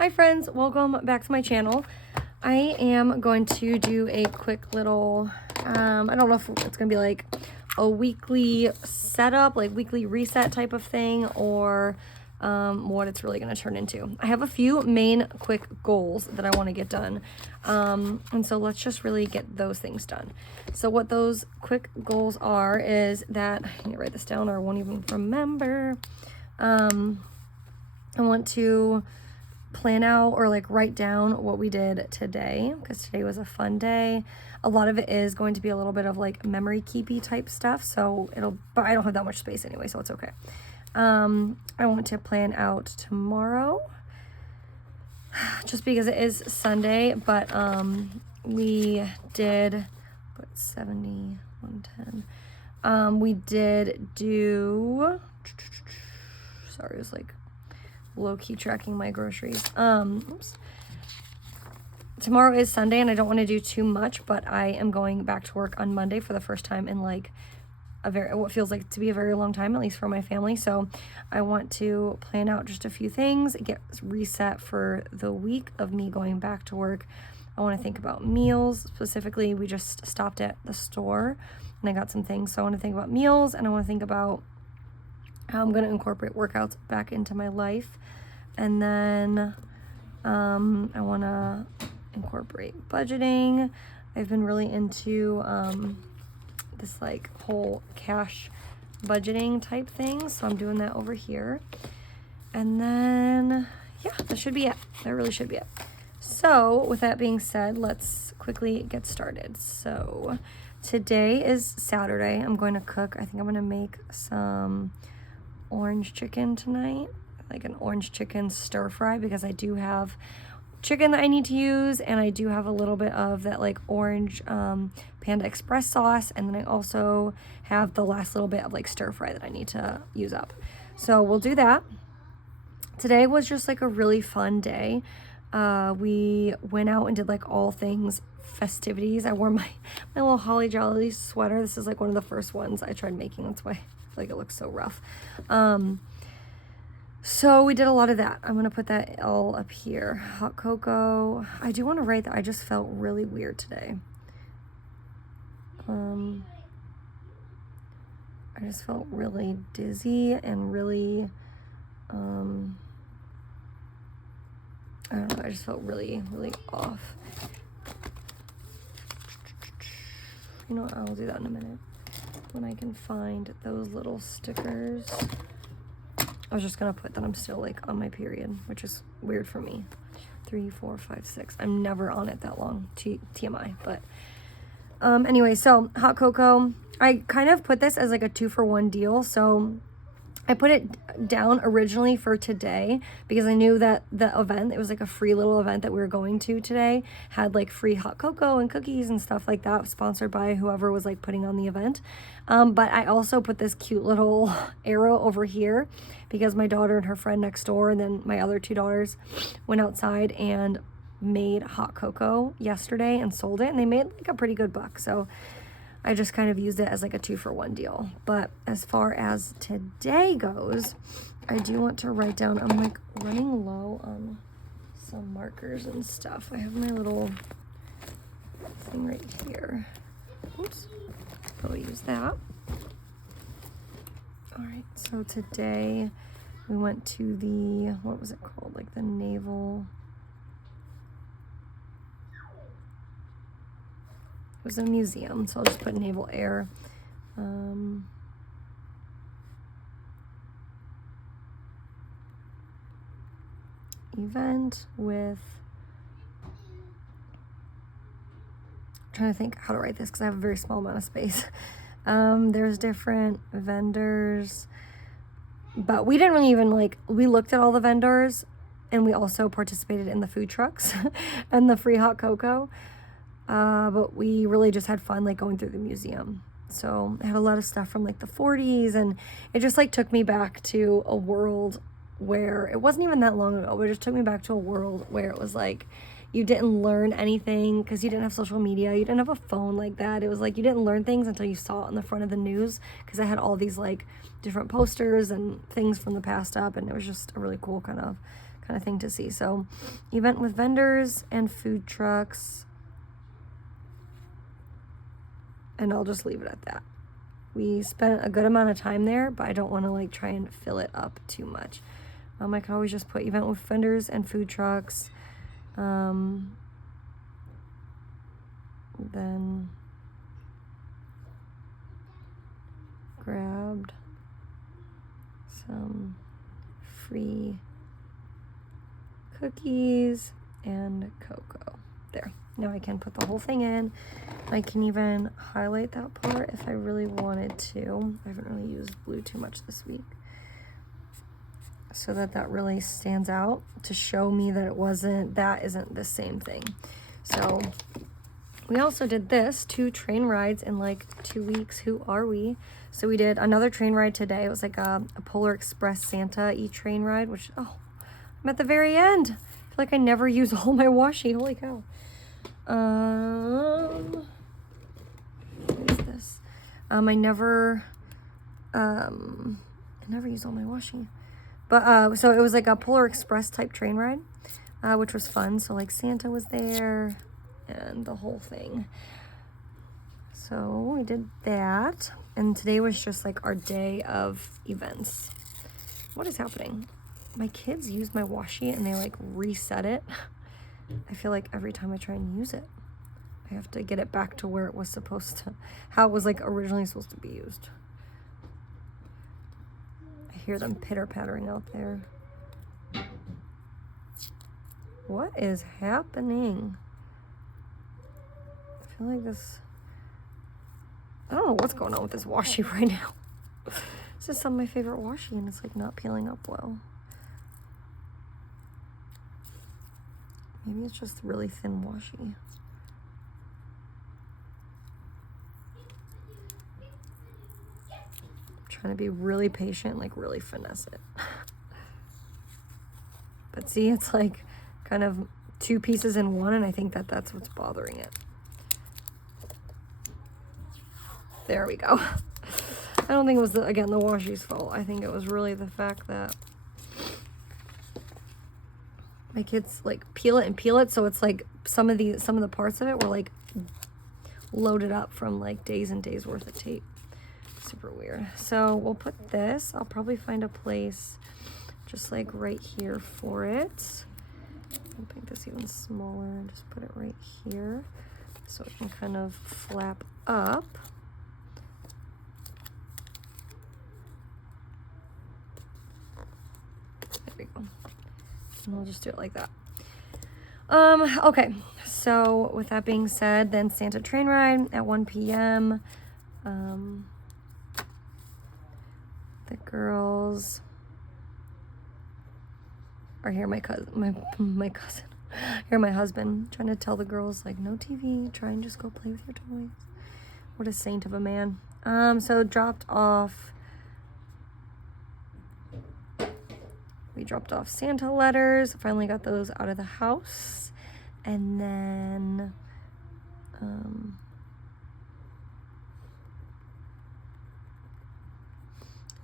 Hi friends, welcome back to my channel. I am going to do a quick little, I don't know if it's going to be like a weekly setup, like weekly reset type of thing, or what it's really going to turn into. I have a few main quick goals that I want to get done. And so let's just really get those things done. So what those quick goals are is that, I need to write this down or I won't even remember. I want to plan out or like write down what we did today, because today was a fun day. A lot of it is going to be a little bit of like memory keepy type stuff, so but I don't have that much space anyway, so it's okay. I want to plan out tomorrow just because it is Sunday, but we did 70 110. We did do, sorry, it was like low-key tracking my groceries. Oops. Tomorrow is Sunday and I don't want to do too much, but I am going back to work on Monday for the first time in like what feels like to be a very long time, at least for my family. So I want to plan out just a few things, get reset for the week of me going back to work. I want to think about meals. Specifically, we just stopped at the store and I got some things. So I want to think about meals, and I want to think about how I'm going to incorporate workouts back into my life. And then I want to incorporate budgeting. I've been really into this like whole cash budgeting type thing, so I'm doing that over here. And then yeah, that should be it. That really should be it. So with that being said, let's quickly get started. So today is Saturday. I'm going to cook. I think I'm going to make some orange chicken tonight, like an orange chicken stir fry, because I do have chicken that I need to use, and I do have a little bit of that like orange Panda Express sauce, and then I also have the last little bit of like stir fry that I need to use up. So we'll do that. Today was just like a really fun day. We went out and did like all things festivities. I wore my little Holly Jolly sweater. This is like one of the first ones I tried making. That's why I feel like it looks so rough. So we did a lot of that. I'm going to put that all up here. Hot cocoa. I do want to write that I just felt really weird today. I just felt really dizzy and really, I don't know, I just felt really, really off. You know what, I'll do that in a minute when I can find those little stickers. I was just gonna put that I'm still like on my period, which is weird for me. 3, 4, 5, 6. I'm never on it that long. TMI. But anyway, so hot cocoa. I kind of put this as like a 2-for-1 deal. So I put it down originally for today because I knew that the event, it was like a free little event that we were going to today, had like free hot cocoa and cookies and stuff like that, sponsored by whoever was like putting on the event. But I also put this cute little arrow over here because my daughter and her friend next door, and then my other 2 daughters, went outside and made hot cocoa yesterday and sold it, and they made like a pretty good buck. So I just kind of used it as like a 2-for-1 deal. But as far as today goes, I do want to write down, I'm like running low on some markers and stuff. I have my little thing right here. Oops, probably use that. All right, so today we went to the, what was it called? Like the naval, it was a museum, so I'll just put Naval Air. Event with, I'm trying to think how to write this because I have a very small amount of space. There's different vendors, but we didn't really even like, we looked at all the vendors, and we also participated in the food trucks and the free hot cocoa. But we really just had fun like going through the museum. So I had a lot of stuff from like the 40s, and it just like took me back to a world where it wasn't even that long ago, but it just took me back to a world where it was like you didn't learn anything because you didn't have social media, you didn't have a phone like that. It was like you didn't learn things until you saw it on the front of the news, because I had all these like different posters and things from the past up, and it was just a really cool kind of kind of thing to see. So event with vendors and food trucks. And I'll just leave it at that. We spent a good amount of time there, but I don't want to like try and fill it up too much. I can always just put event with vendors and food trucks. Then grabbed some free cookies and cocoa. There. Now I can put the whole thing in. I can even highlight that part if I really wanted to. I haven't really used blue too much this week, so that really stands out to show me that that isn't the same thing. So we also did this 2 train rides in like 2 weeks. Who are we? So we did another train ride today. It was like a Polar Express Santa train ride, which, oh, I'm at the very end. I feel like I never use all my washi. Holy cow. What is this? I never use all my washi. But so it was like a Polar Express type train ride, which was fun. So like Santa was there and the whole thing. So we did that. And today was just like our day of events. What is happening? My kids use my washi and they like reset it. I feel like every time I try and use it, I have to get it back to where it was supposed to, how it was like originally supposed to be used. I hear them pitter-pattering out there. What is happening? I feel like this, I don't know what's going on with this washi right now. This is some of my favorite washi and it's like not peeling up well. Maybe it's just really thin washi. I'm trying to be really patient, like really finesse it. But see, it's like kind of 2 pieces in one, and I think that's what's bothering it. There we go. I don't think it was, again, the washi's fault. I think it was really the fact that my kids like peel it, so it's like some of the parts of it were like loaded up from like days and days worth of tape. Super weird. So we'll put this, I'll probably find a place just like right here for it. I'll make this even smaller and just put it right here so it can kind of flap up. There we go. And we'll just do it like that. Okay, so with that being said, then Santa train ride at 1 p.m. The girls are here. My cousin, here, my husband trying to tell the girls like no TV. Try and just go play with your toys. What a saint of a man. So dropped off. We dropped off Santa letters. Finally got those out of the house. And then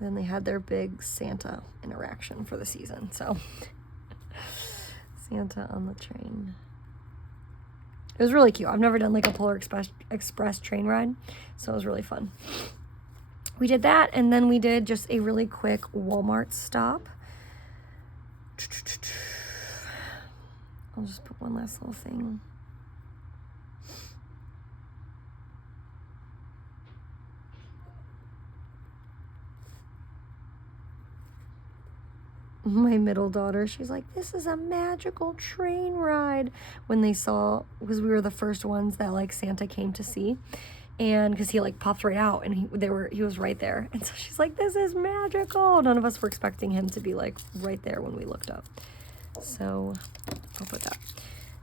they had their big Santa interaction for the season. So Santa on the train. It was really cute. I've never done like a Polar Express train ride, so it was really fun. We did that, and then we did just a really quick Walmart stop. I'll just put one last little thing. My middle daughter, she's like, this is a magical train ride, when they saw, because we were the first ones that like Santa came to see, and because he like popped right out and he was right there, and so she's like, this is magical. None of us were expecting him to be like right there when we looked up, so I'll put that.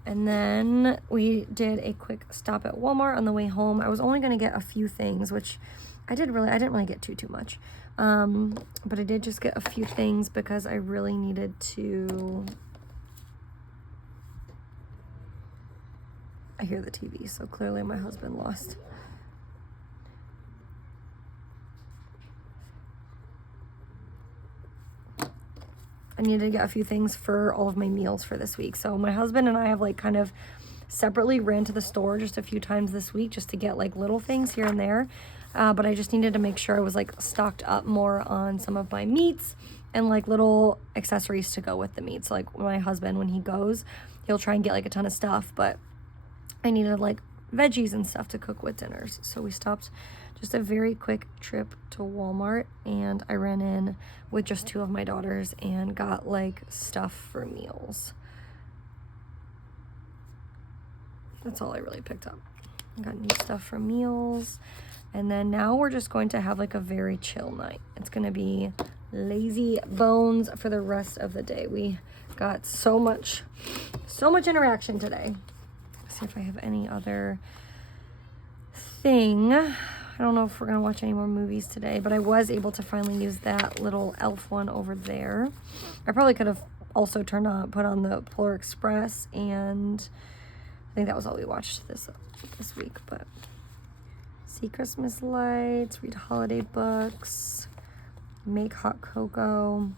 And then we did a quick stop at Walmart on the way home. I was only going to get a few things, which I didn't really get too much. But I did just get a few things because I really needed to. I hear the TV, so clearly my husband lost. I needed to get a few things for all of my meals for this week. So my husband and I have like kind of separately ran to the store just a few times this week just to get like little things here and there. But I just needed to make sure I was like stocked up more on some of my meats and like little accessories to go with the meat. So like my husband, when he goes, he'll try and get like a ton of stuff, but I needed like veggies and stuff to cook with dinners. So we stopped just a very quick trip to Walmart, and I ran in with just 2 of my daughters and got like stuff for meals. That's all I really picked up. I got new stuff for meals. And then now we're just going to have like a very chill night. It's going to be lazy bones for the rest of the day. We got so much interaction today. Let's see if I have any other thing. I don't know if we're going to watch any more movies today, but I was able to finally use that little elf one over there. I probably could have also put on the Polar Express, and I think that was all we watched this week, but see Christmas lights, read holiday books, make hot cocoa.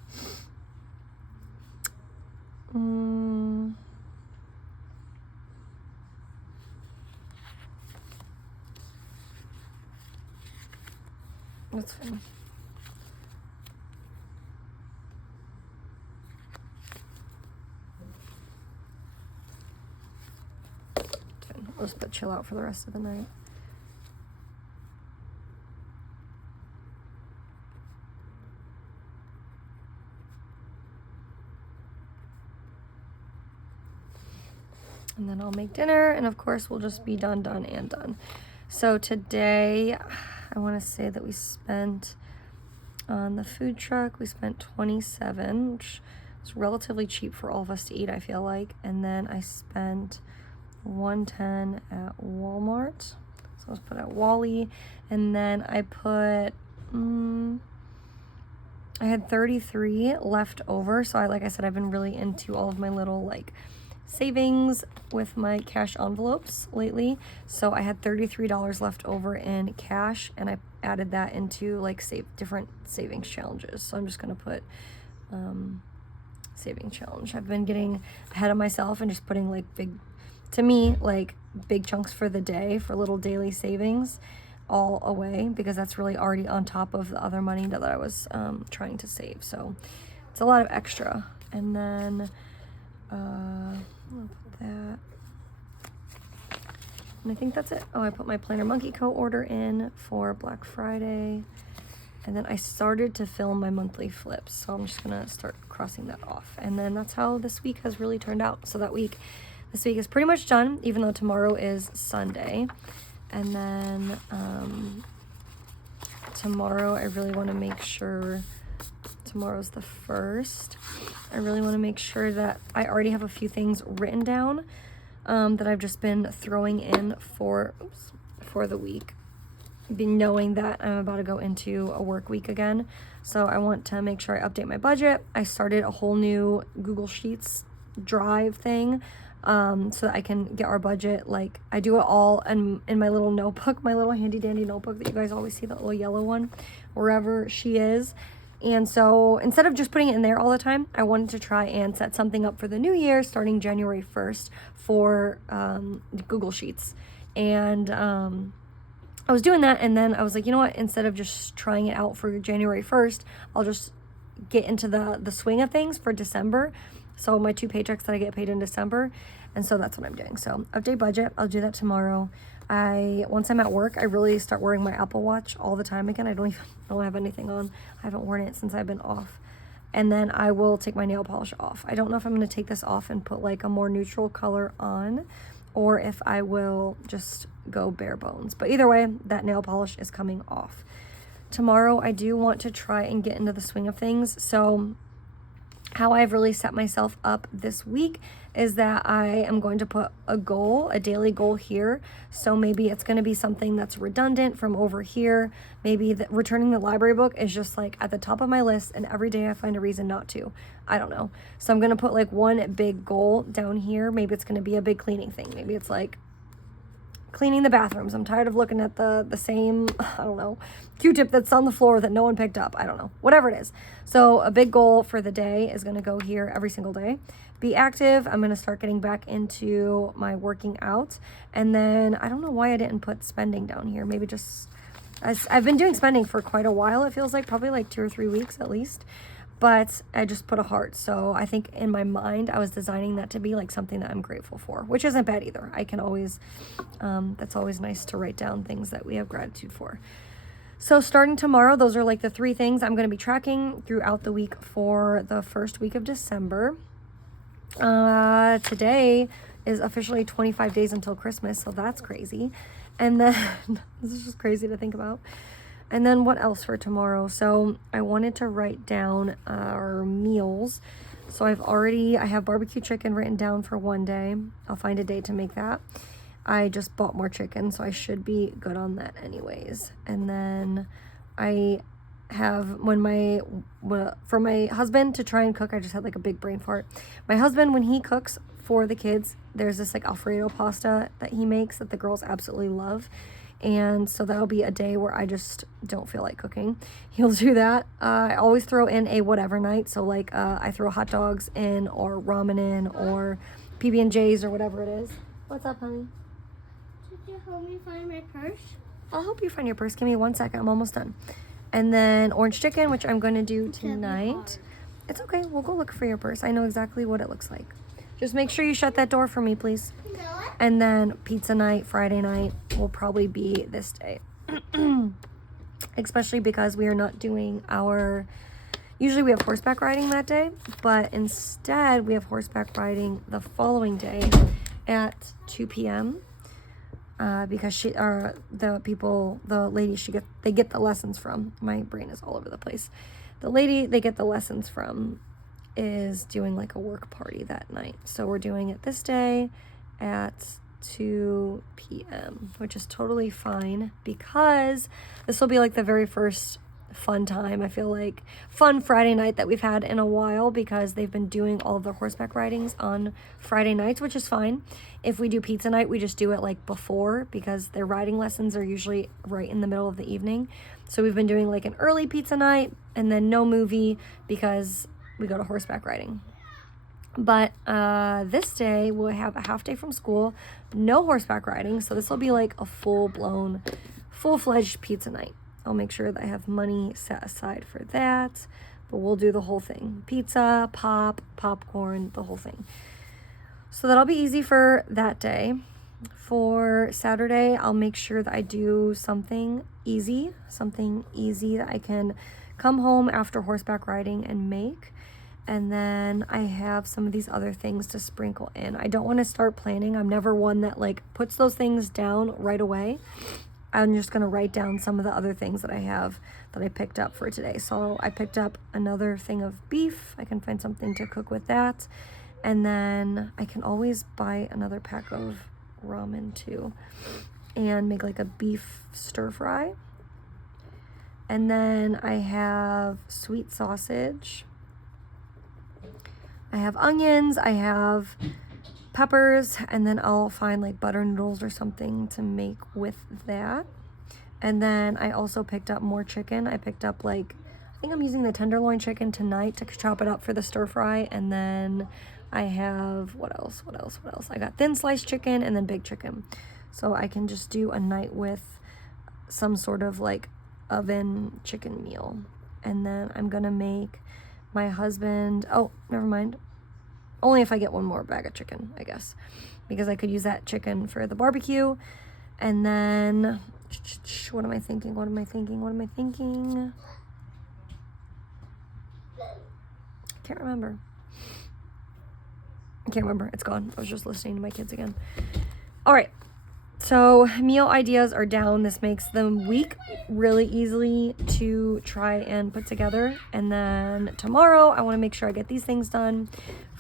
That's fine. I'll just put chill out for the rest of the night. And then I'll make dinner, and of course we'll just be done. So today, I want to say that we spent on the food truck, we spent $27, which is relatively cheap for all of us to eat, I feel like. And then I spent $110 at Walmart. So let's put at Wally. And then I put, I had 33 left over. So like I said, I've been really into all of my little like savings with my cash envelopes lately. So I had $33 left over in cash, and I added that into like different savings challenges. So I'm just gonna put saving challenge. I've been getting ahead of myself and just putting like big chunks for the day for little daily savings all away, because that's really already on top of the other money that I was trying to save. So it's a lot of extra. And then I'll put that, and I think that's it. Oh, I put my Planner Monkey Co. order in for Black Friday, and then I started to film my monthly flips, so I'm just gonna start crossing that off. And then that's how this week has really turned out. So this week is pretty much done, even though tomorrow is Sunday. And then tomorrow I really want to make sure, tomorrow's the 1st. I really want to make sure that I already have a few things written down that I've just been throwing in for the week, knowing that I'm about to go into a work week again. So I want to make sure I update my budget. I started a whole new Google Sheets drive thing, so that I can get our budget. Like I do it all in my little notebook, my little handy dandy notebook that you guys always see, that little yellow one, wherever she is. And so instead of just putting it in there all the time, I wanted to try and set something up for the new year starting January 1st for Google Sheets. And I was doing that, and then I was like, you know what, instead of just trying it out for January 1st, I'll just get into the swing of things for December. So my 2 paychecks that I get paid in December. And so that's what I'm doing. So update budget, I'll do that tomorrow. Once I'm at work, I really start wearing my Apple Watch all the time again. I don't have anything on. I haven't worn it since I've been off. And then I will take my nail polish off. I don't know if I'm going to take this off and put like a more neutral color on, or if I will just go bare bones. But either way, that nail polish is coming off. Tomorrow, I do want to try and get into the swing of things. So how I've really set myself up this week is that I am going to put a daily goal here. So maybe it's going to be something that's redundant from over here. Maybe returning the library book is just like at the top of my list, and every day I find a reason not to. I don't know. So I'm going to put like one big goal down here. Maybe it's going to be a big cleaning thing. Maybe it's like cleaning the bathrooms. I'm tired of looking at the same, I don't know, Q-tip that's on the floor that no one picked up. I don't know, whatever it is. So a big goal for the day is going to go here every single day. Be active. I'm going to start getting back into my working out. And then I don't know why I didn't put spending down here. Maybe just, I've been doing spending for quite a while. It feels like probably like 2 or 3 weeks at least. But I just put a heart. So I think in my mind, I was designing that to be like something that I'm grateful for, which isn't bad either. I can always, that's always nice to write down things that we have gratitude for. So starting tomorrow, those are like the 3 things I'm going to be tracking throughout the week for the first week of December. Today is officially 25 days until Christmas. So that's crazy. And then this is just crazy to think about. And then what else for tomorrow? So I wanted to write down our meals. So I have barbecue chicken written down for one day. I'll find a day to make that. I just bought more chicken, so I should be good on that anyways. And then I have, for my husband to try and cook, I just had like a big brain fart. My husband, when he cooks for the kids, there's this like Alfredo pasta that he makes that the girls absolutely love. And so that'll be a day where I just don't feel like cooking. He'll do that. I always throw in a whatever night. So like I throw hot dogs in or ramen in or PB&Js or whatever it is. What's up, honey? Did you help me find my purse? I'll help you find your purse. Give me 1 second. I'm almost done. And then orange chicken, which I'm going to do tonight. It's okay. We'll go look for your purse. I know exactly what it looks like. Just make sure you shut that door for me, please. No. And then pizza night, Friday night, will probably be this day. Especially because we are not doing usually we have horseback riding that day, but instead we have horseback riding the following day at 2 p.m. Because the lady they get the lessons from. My brain is all over the place. The lady they get the lessons from is doing like a work party that night. So we're doing it this day at 2 p.m., which is totally fine because this will be like the very first fun time, I feel like, fun Friday night that we've had in a while because they've been doing all of their horseback ridings on Friday nights, which is fine. If we do pizza night, we just do it like before because their riding lessons are usually right in the middle of the evening. So we've been doing like an early pizza night and then no movie because we go to horseback riding. But this day we'll have a half day from school, no horseback riding. So this will be like a full-fledged pizza night. I'll make sure that I have money set aside for that, but we'll do the whole thing. Pizza, popcorn, the whole thing. So that'll be easy for that day. For Saturday, I'll make sure that I do something easy that I can come home after horseback riding and make. And then I have some of these other things to sprinkle in. I don't want to start planning. I'm never one that like puts those things down right away. I'm just going to write down some of the other things that I have that I picked up for today. So I picked up another thing of beef. I can find something to cook with that. And then I can always buy another pack of ramen too and make like a beef stir fry. And then I have sweet sausage. I have onions, I have peppers, and then I'll find like butter noodles or something to make with that. And then I also picked up more chicken. I picked up I think I'm using the tenderloin chicken tonight to chop it up for the stir fry. And then I have, what else? I got thin sliced chicken and then big chicken. So I can just do a night with some sort of like oven chicken meal. And then I'm gonna make my husband, oh, never mind. Only if I get one more bag of chicken, I guess. Because I could use that chicken for the barbecue. And then, what am I thinking? Can't remember. It's gone. I was just listening to my kids again. All right. So meal ideas are down. This makes the week really easily to try and put together. And then tomorrow, I want to make sure I get these things done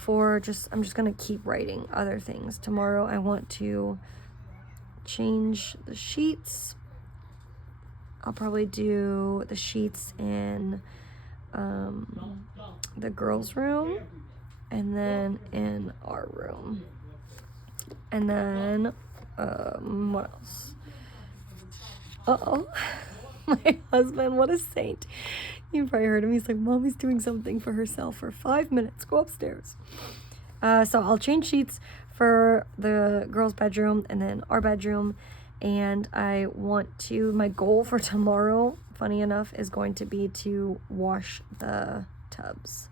I'm just going to keep writing other things. Tomorrow, I want to change the sheets. I'll probably do the sheets in the girls' room and then in our room. And then What else? Uh-oh. My husband, what a saint. You probably heard him. He's like, Mommy's doing something for herself for 5 minutes. Go upstairs. So I'll change sheets for the girls' bedroom and then our bedroom. And I want to, my goal for tomorrow, funny enough, is going to be to wash the tubs,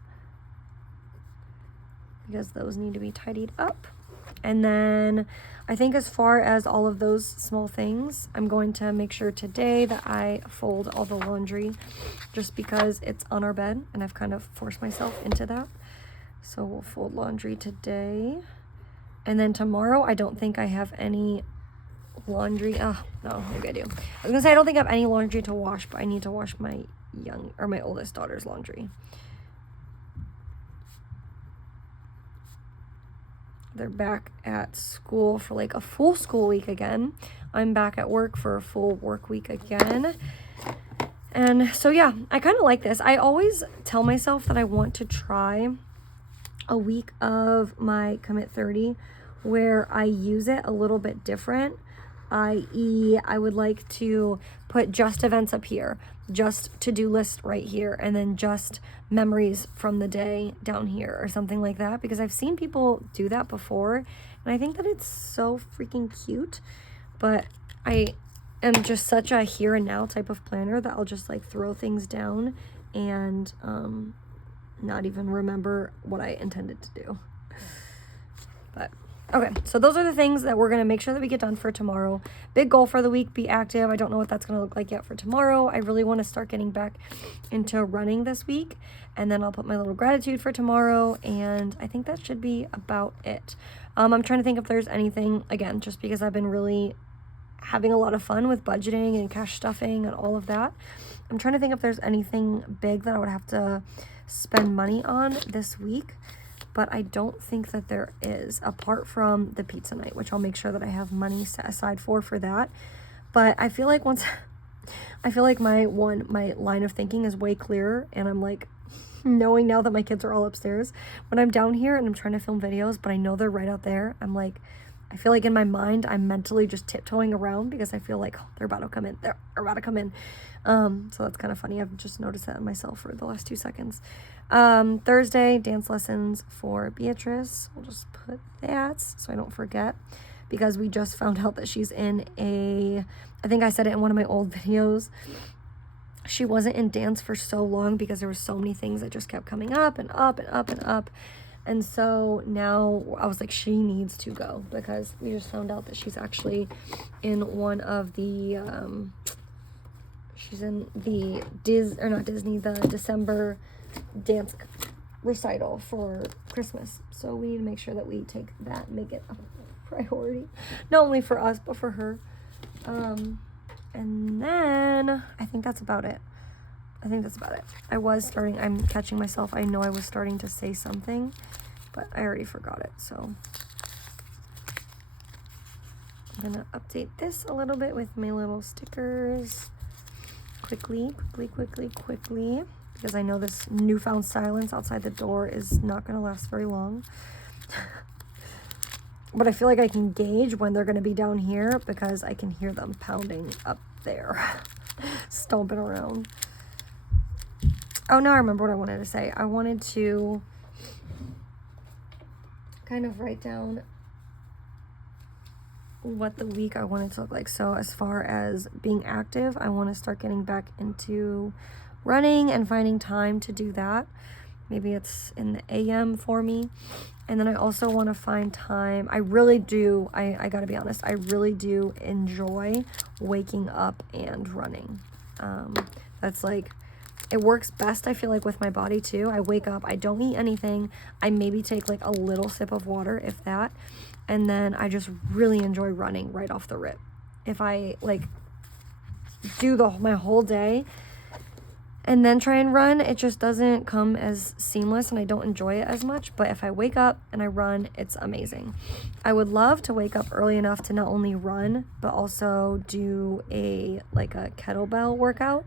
because those need to be tidied up. And then I think as far as all of those small things, I'm going to make sure today that I fold all the laundry, just because it's on our bed and I've kind of forced myself into that. So we'll fold laundry today. And then tomorrow, I don't think I have any laundry. Oh, no, maybe I do. I was gonna say I don't think I have any laundry to wash, but I need to wash my my oldest daughter's laundry. They're back at school for like a full school week again. I'm back at work for a full work week again. And so yeah, I kind of like this. I always tell myself that I want to try a week of my Commit30 where I use it a little bit different, i.e. I would like to put just events up here, just to-do list right here, and then just memories from the day down here or something like that, because I've seen people do that before and I think that it's so freaking cute. But I am just such a here and now type of planner that I'll just like throw things down and not even remember what I intended to do. But okay, so those are the things that we're going to make sure that we get done for tomorrow. Big goal for the week, be active. I don't know what that's going to look like yet for tomorrow. I really want to start getting back into running this week. And then I'll put my little gratitude for tomorrow. And I think that should be about it. I'm trying to think if there's anything, again, just because I've been really having a lot of fun with budgeting and cash stuffing and all of that. I'm trying to think if there's anything big that I would have to spend money on this week. But I don't think that there is, apart from the pizza night, which I'll make sure that I have money set aside for that. But I feel like my line of thinking is way clearer, and I'm like, knowing now that my kids are all upstairs, when I'm down here and I'm trying to film videos, but I know they're right out there, I'm like, I feel like in my mind, I'm mentally just tiptoeing around because I feel like, oh, they're about to come in. They're about to come in. So that's kind of funny. I've just noticed that in myself for the last 2 seconds. Thursday, dance lessons for Beatrice. We'll just put that so I don't forget, because we just found out that she's in I think I said it in one of my old videos. She wasn't in dance for so long because there were so many things that just kept coming up and up and up and up. And so now I was like, she needs to go, because we just found out that she's actually in one of the, she's in the the December dance recital for Christmas. So we need to make sure that we take that and make it a priority, not only for us, but for her. And then I think that's about it. I'm catching myself. I know I was starting to say something, but I already forgot it. So I'm gonna update this a little bit with my little stickers quickly, because I know this newfound silence outside the door is not gonna last very long. But I feel like I can gauge when they're gonna be down here, because I can hear them pounding up there, stomping around. Oh, now I remember what I wanted to say. I wanted to kind of write down what the week I wanted to look like. So as far as being active, I want to start getting back into running and finding time to do that. Maybe it's in the AM for me. And then I also want to find time. I really do, I gotta be honest, I really do enjoy waking up and running. That's like, it works best, I feel like, with my body too. I wake up, I don't eat anything. I maybe take like a little sip of water, if that. And then I just really enjoy running right off the rip. If I like do my whole day and then try and run, it just doesn't come as seamless and I don't enjoy it as much. But if I wake up and I run, it's amazing. I would love to wake up early enough to not only run, but also do a kettlebell workout.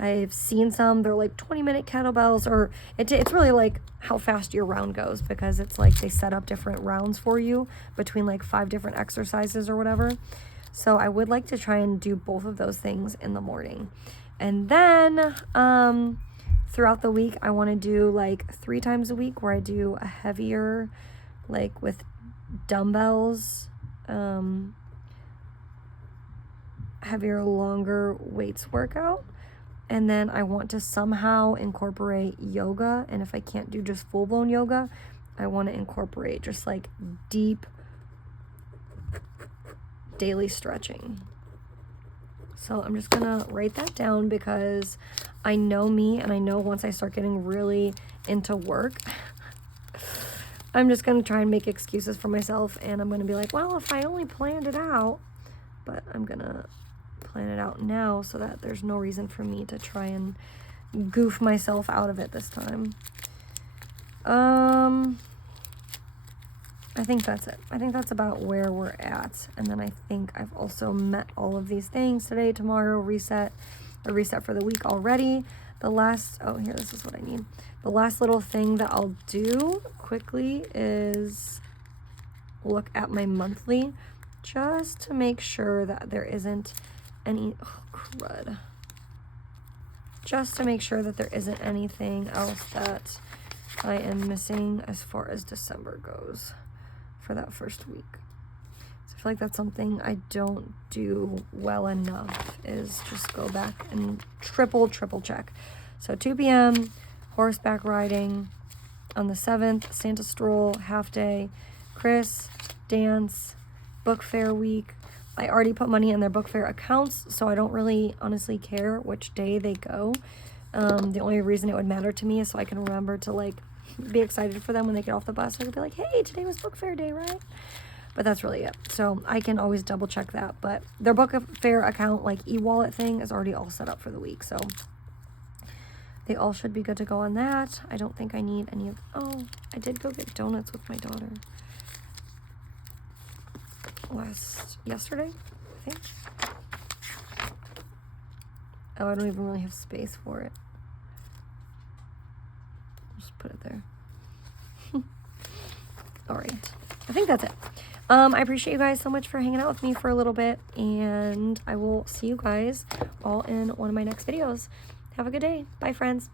I've seen some, they're like 20-minute kettlebells, or it's really like how fast your round goes, because it's like they set up different rounds for you between like 5 different exercises or whatever. So I would like to try and do both of those things in the morning. And then throughout the week, I want to do like 3 times a week where I do a heavier, like with dumbbells, heavier, longer weights workout. And then I want to somehow incorporate yoga. And if I can't do just full-blown yoga, I want to incorporate just like deep daily stretching. So I'm just gonna write that down, because I know me, and I know once I start getting really into work, I'm just gonna try and make excuses for myself, and I'm gonna be like, well, if I only planned it out. But I'm gonna plan it out now so that there's no reason for me to try and goof myself out of it this time. I think that's it. I think that's about where we're at. And then I think I've also met all of these things today, tomorrow, reset for the week already. This is what I need. The last little thing that I'll do quickly is look at my monthly, just to make sure that there isn't any, just to make sure that there isn't anything else that I am missing as far as December goes for that first week. So I feel like that's something I don't do well enough, is just go back and triple check. So 2 p.m. horseback riding on the 7th, Santa stroll, half day, Chris, dance, book fair week. I already put money in their book fair accounts, so I don't really honestly care which day they go. The only reason it would matter to me is so I can remember to like be excited for them when they get off the bus. I could be like, hey, today was book fair day, right? But that's really it. So I can always double check that. But their book fair account, like e-wallet thing, is already all set up for the week. So they all should be good to go on that. I don't think I need any of, I did go get donuts with my daughter yesterday, I think. Oh, I don't even really have space for it. I'll just put it there. All right. I think that's it. I appreciate you guys so much for hanging out with me for a little bit, and I will see you guys all in one of my next videos. Have a good day. Bye, friends.